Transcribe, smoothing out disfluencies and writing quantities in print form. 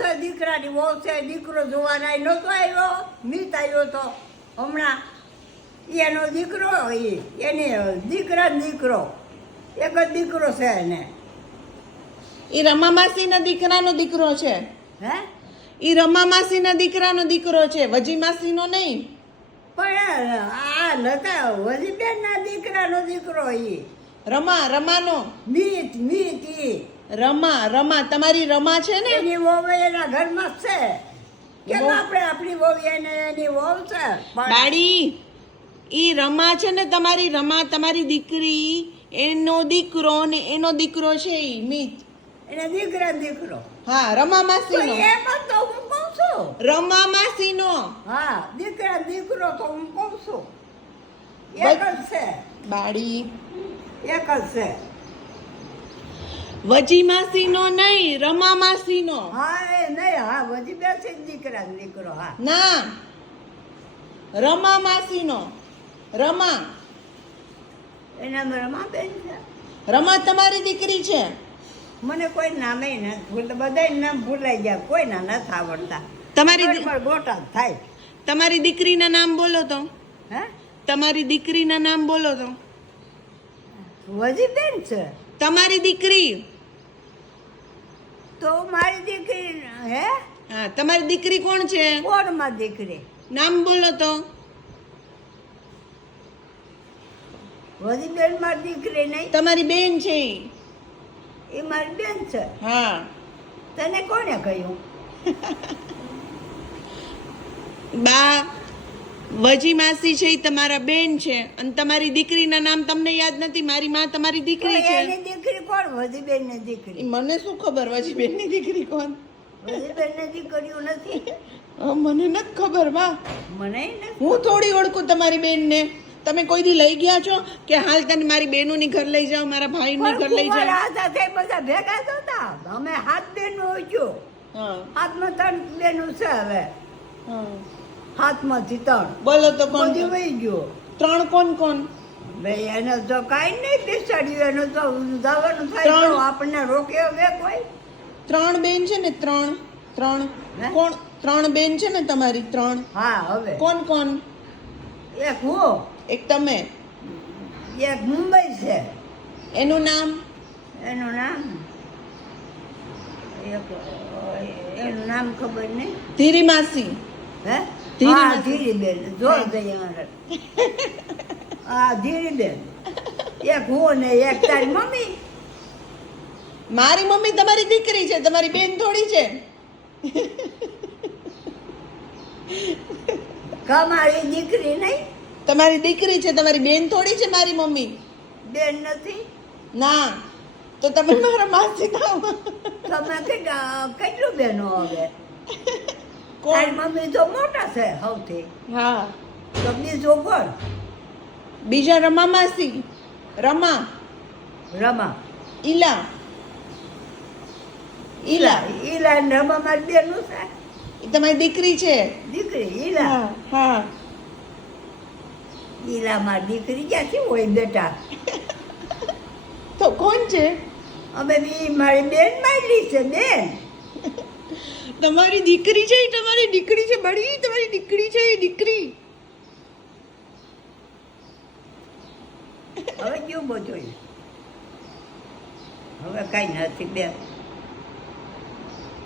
છે દીકરાની વહુ છે, દીકરો જોવાના નહોતો આવ્યો, મીત આવ્યો તો હમણાં. એનો દીકરો એને દીકરો એક જ દીકરો છે એને. એ રમા માસીના દીકરાનો દીકરો છે. હે એ રમા માસીના દીકરાનો દીકરો છે, વજી માસીનો નહીં. પણ આ લતા વજીબેનના દીકરાનો દીકરો રમાનો મીત રમા તમારી રમા છે ને, એની વહુ એના ઘરમાં જ છે. કેમ આપણે આપણી વહુ એને એની વહુ છે બાળી. ઈ રમા છે ને તમારી રમા, તમારી દીકરી, એનો દીકરો ને એનો દીકરો છે ઈ મીત. એને દીકરો. હા, રમા માસીનો. એ પણ તો હું કહું છું. રમા માસીનો. હા, દીકરો તો હું કહું છું. એક જ છે બાળી. એક જ છે. વજી માસીનો નહીં, રમા માસીનો. હા એ નહીં. હા વજી બેસે દીકરો. હા ના, રમા માસીનો. રમા એના રમાબેન છે. રમા તમારી દીકરી છે. મને કોઈ નામે નથી, બધા નામ ભૂલાઈ ગયા, કોઈ ના નથી આવડતા. તમારી ગોટા થાય. તમારી દીકરીના નામ બોલો તો. હે તમારી દીકરીના નામ બોલો તો. વજીબેન છે તમારી દીકરી. તો મારી દીકરી. હે હા, તમારી દીકરી કોણ છે? કોણમાં દીકરી? નામ બોલો તો. વજીબેન મારી દીકરી નહીં. તમારી બેન છે એ મારી બેન છે. હા. તને કોને કહ્યું? બા વજી માસી છે, ઈ તમારા બેન છે, અને તમારી દીકરીના નામ તમને યાદ નથી. મારી માં તમારી દીકરી છે. એની દીકરી કોણ? વજીબેન ની દીકરી. ઈ મને શું ખબર વજી બેન ની દીકરી કોણ? વજીબેન ની દીકરીઓ નથી. મને નથી ખબર બા. મને નથી. હું થોડી ઓળખું તમારી બેન ને. તમે કોઈ દી લઈ ગયા છો કે હાલ તને મારી બેનોની ઘર લઈ જાઓ, મારા ભાઈની ઘર લઈ જાઓ? બધા ભેગા થતા અમે 7 બેનો હોય. હા, હાથમાં 3 બેનો છે. હવે હા. હાથમાંથી 3 બોલો તો કોણ? બધું વહી ગયો. 3 કોણ? ભાઈ એને તો કાંઈ નહીં બેસાડ્યું. એનું તો જવાનું થાય તો આપણને રોકે હવે કોઈ? 3 બેન છે ને? 3 કોણ? 3 બેન છે ને તમારી? 3. હા. હવે કોણ? એક હું, એક તમે. એક મુંબઈ છે. એનું નામ? એનું નામ એનું નામ ખબર નહીં. ધીરી માસી. હે ધીરી હા, માસી. ધીરીબેન. જોર દઈએ હા, ધીરીબેન. એક હું ને એક તારી મમ્મી. મારી મમ્મી તમારી દીકરી છે, તમારી બેન થોડી છે. મારી દીકરી નહીં. તમારી દીકરી છે, તમારી બેન થોડી છે. મારી મમ્મી બેન નથી. ના, તો તમે મારા માસી થાવ. તમે કેટલું બેનો હવે? કોણ? તારી મમ્મી તો મોટા છે સૌથી. હા. તો બીજો કોણ? બીજા રમા માસી. રમા. ઈલા ને રમા મારી બેનું છે. એ તમારી દીકરી છે. દીકરી ઈલા. હા. ઈલા મારી દીકરી ક્યાંથી હોય બેટા? તો કોણ છે? અમે મારી બેન મારી છે. બેન તમારી દીકરી છે, તમારી દીકરી છે બડી, તમારી દીકરી છે એ દીકરી. હવે કેવું બધું હવે કઈ નથી બેન.